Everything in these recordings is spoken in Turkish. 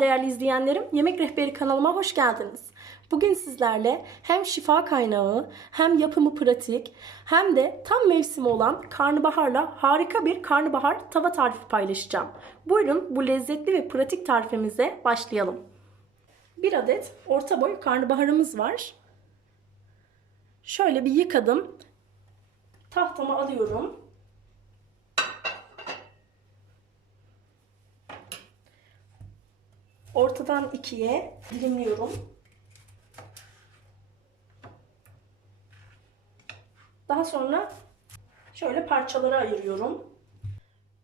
Değerli izleyenlerim. Yemek Rehberi kanalıma hoş geldiniz. Bugün sizlerle hem şifa kaynağı, hem yapımı pratik, hem de tam mevsimi olan karnabaharla harika bir karnabahar tava tarifi paylaşacağım. Buyurun bu lezzetli ve pratik tarifimize başlayalım. Bir adet orta boy karnabaharımız var. Şöyle bir yıkadım. Tahtama alıyorum. Ortadan ikiye dilimliyorum. Daha sonra şöyle parçalara ayırıyorum.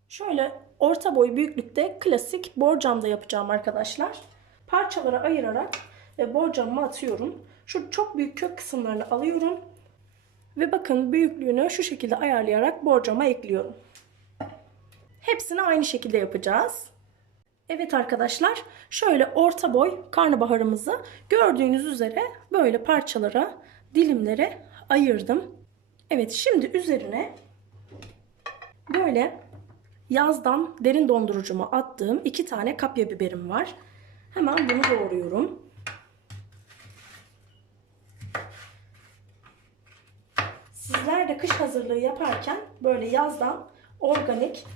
Şöyle orta boy büyüklükte klasik borcamda yapacağım arkadaşlar. Parçalara ayırarak ve borcamıma atıyorum. Şu çok büyük kök kısımlarını alıyorum. Ve bakın büyüklüğünü şu şekilde ayarlayarak borcama ekliyorum. Hepsini aynı şekilde yapacağız. Evet arkadaşlar şöyle orta boy karnabaharımızı gördüğünüz üzere böyle parçalara dilimlere ayırdım. Evet şimdi üzerine böyle yazdan derin dondurucuma attığım iki tane kapya biberim var. Hemen bunu doğruyorum. Sizler de kış hazırlığı yaparken böyle yazdan organik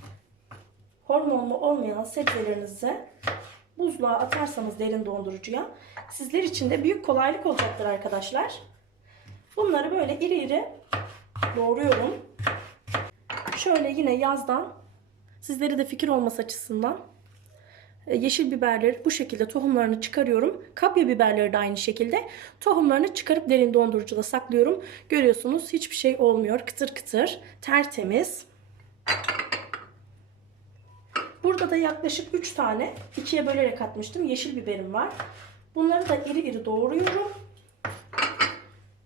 hormonlu olmayan sebzelerinizi buzluğa atarsanız derin dondurucuya sizler için de büyük kolaylık olacaktır arkadaşlar. Bunları böyle iri iri doğruyorum. Şöyle yine yazdan sizlere de fikir olması açısından e, yeşil biberleri bu şekilde tohumlarını çıkarıyorum. Kapya biberleri de aynı şekilde tohumlarını çıkarıp derin dondurucuda saklıyorum. Görüyorsunuz hiçbir şey olmuyor. Kıtır kıtır, tertemiz. Burada da yaklaşık 3 tane ikiye bölerek atmıştım. Yeşil biberim var. Bunları da iri iri doğruyorum.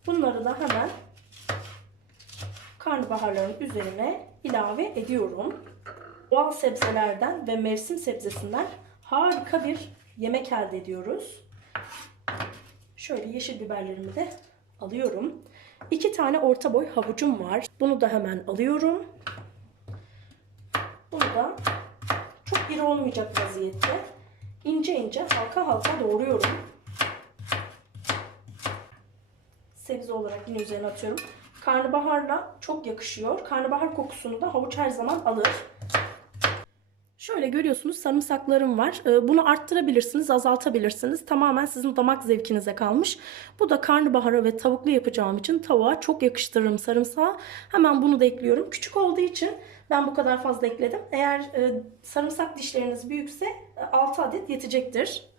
Bunları da hemen karnabaharların üzerine ilave ediyorum. Doğal sebzelerden ve mevsim sebzesinden harika bir yemek elde ediyoruz. Şöyle yeşil biberlerimi de alıyorum. 2 tane orta boy havucum var. Bunu da hemen alıyorum. Bunu da iri olmayacak vaziyette ince ince halka halka doğruyorum. Sebze olarak yine üzerine atıyorum. Karnabaharla çok yakışıyor. Karnabahar kokusunu da havuç her zaman alır. Şöyle görüyorsunuz sarımsaklarım var. Ee, Bunu arttırabilirsiniz, azaltabilirsiniz. Tamamen sizin damak zevkinize kalmış. Bu da karnabahara ve tavuklu yapacağım için tavuğa çok yakıştırırım sarımsağı. Hemen bunu da ekliyorum. Küçük olduğu için ben bu kadar fazla ekledim. Eğer e, sarımsak dişleriniz büyükse e, 6 adet yetecektir.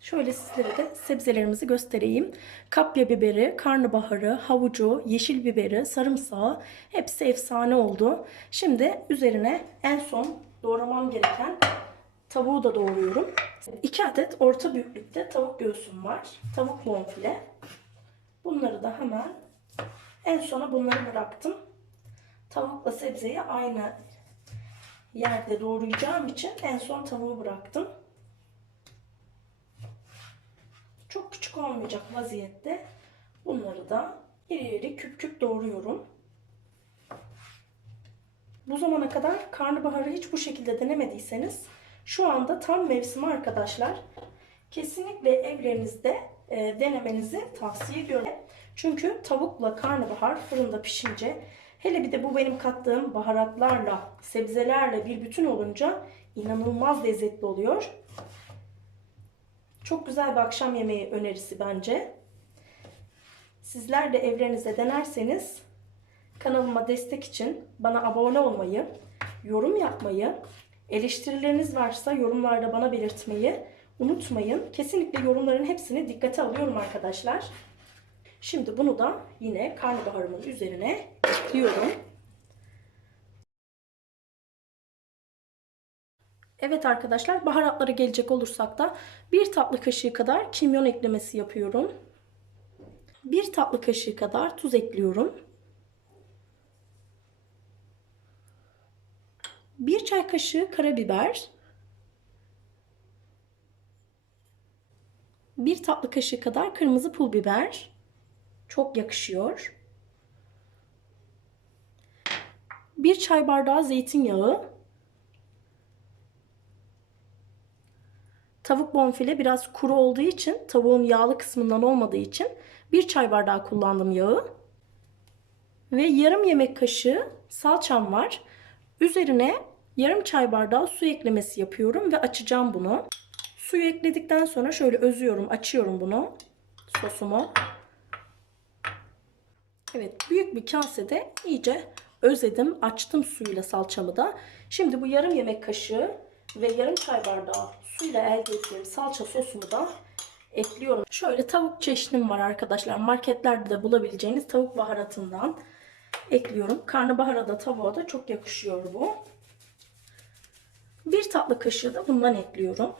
Şöyle sizlere de sebzelerimizi göstereyim. Kapya biberi, karnabaharı, havucu, yeşil biberi, sarımsağı hepsi efsane oldu. Şimdi üzerine en son doğramam gereken tavuğu da doğruyorum. 2 adet orta büyüklükte tavuk göğsüm var. Tavuk bonfile. Bunları da hemen en sona bunları bıraktım. Tavukla sebzeyi aynı yerde doğrayacağım için en son tavuğu bıraktım. Çok küçük olmayacak vaziyette bunları da iri iri küp küp doğruyorum. Bu zamana kadar karnabaharı hiç bu şekilde denemediyseniz şu anda tam mevsimi arkadaşlar. Kesinlikle evlerinizde e, denemenizi tavsiye ediyorum. Çünkü tavukla karnabahar fırında pişince hele bir de bu benim kattığım baharatlarla, sebzelerle bir bütün olunca inanılmaz lezzetli oluyor. Çok güzel bir akşam yemeği önerisi bence. Sizler de evlerinizde denerseniz kanalıma destek için bana abone olmayı, yorum yapmayı, eleştirileriniz varsa yorumlarda bana belirtmeyi unutmayın. Kesinlikle yorumların hepsini dikkate alıyorum arkadaşlar. Şimdi bunu da yine karnabaharımın üzerine ekliyorum. Evet arkadaşlar baharatlara gelecek olursak da bir tatlı kaşığı kadar kimyon eklemesi yapıyorum. Bir tatlı kaşığı kadar tuz ekliyorum. Bir çay kaşığı karabiber. Bir tatlı kaşığı kadar kırmızı pul biber. Çok yakışıyor. Bir çay bardağı zeytinyağı. Tavuk bonfile biraz kuru olduğu için, tavuğun yağlı kısmından olmadığı için bir çay bardağı kullandım yağı. Ve yarım yemek kaşığı salçam var. Üzerine yarım çay bardağı su eklemesi yapıyorum ve açacağım bunu. Suyu ekledikten sonra şöyle özüyorum, açıyorum bunu. Sosumu. Evet, büyük bir kasede iyice özledim, açtım suyla salçamı da. Şimdi bu yarım yemek kaşığı ve yarım çay bardağı suyla elde ettiğim salça sosumu da ekliyorum. Şöyle tavuk çeşidim var arkadaşlar. Marketlerde de bulabileceğiniz tavuk baharatından ekliyorum. Karnabahara da tavuğa da çok yakışıyor bu. Bir tatlı kaşığı da bundan ekliyorum.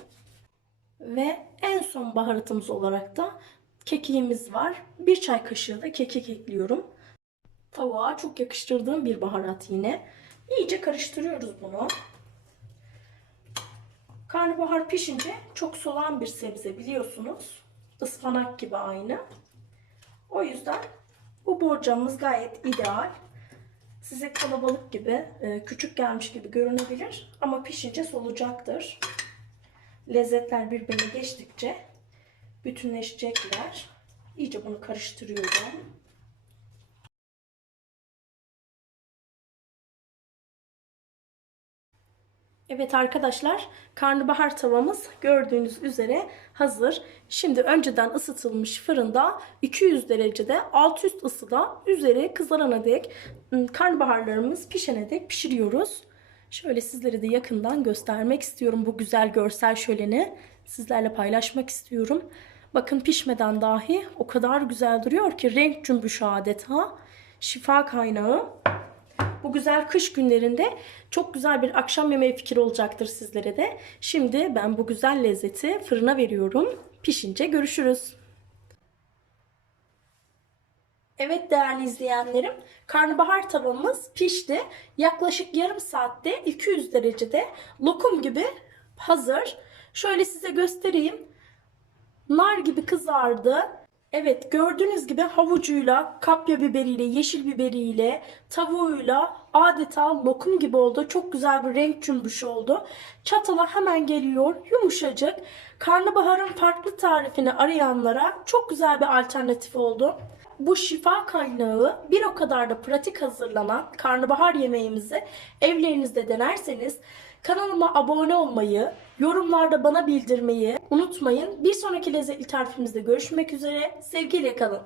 Ve en son baharatımız olarak da kekiğimiz var. Bir çay kaşığı da kekik ekliyorum. Tavuğa çok yakıştırdığım bir baharat yine. İyice karıştırıyoruz bunu. Karnabahar pişince çok solan bir sebze biliyorsunuz. Ispanak gibi aynı. O yüzden bu borcamımız gayet ideal. Size kalabalık gibi, e, küçük gelmiş gibi görünebilir ama pişince solacaktır. Lezzetler birbirine geçtikçe bütünleşecekler. İyice bunu karıştırıyorum. Evet arkadaşlar, karnabahar tavamız gördüğünüz üzere hazır. Şimdi önceden ısıtılmış fırında 200 derecede alt üst ısıda üzeri kızarana dek ım, karnabaharlarımız pişene dek pişiriyoruz. Şöyle sizlere de yakından göstermek istiyorum bu güzel görsel şöleni. Sizlerle paylaşmak istiyorum. Bakın pişmeden dahi o kadar güzel duruyor ki renk cümbüşü adeta. Şifa kaynağı. Bu güzel kış günlerinde çok güzel bir akşam yemeği fikri olacaktır sizlere de. Şimdi ben bu güzel lezzeti fırına veriyorum. Pişince görüşürüz. Evet değerli izleyenlerim, karnabahar tavamız pişti. Yaklaşık yarım saatte 200 derecede lokum gibi hazır. Şöyle size göstereyim. Nar gibi kızardı. Evet gördüğünüz gibi havucuyla, kapya biberiyle, yeşil biberiyle, tavuğuyla adeta lokum gibi oldu. Çok güzel bir renk cümbüşü oldu. Çatala hemen geliyor yumuşacık. Karnabaharın farklı tarifini arayanlara çok güzel bir alternatif oldu. Bu şifa kaynağı bir o kadar da pratik hazırlanan karnabahar yemeğimizi evlerinizde denerseniz kanalıma abone olmayı, yorumlarda bana bildirmeyi unutmayın. Bir sonraki lezzetli tarifimizde görüşmek üzere. Sevgiyle kalın.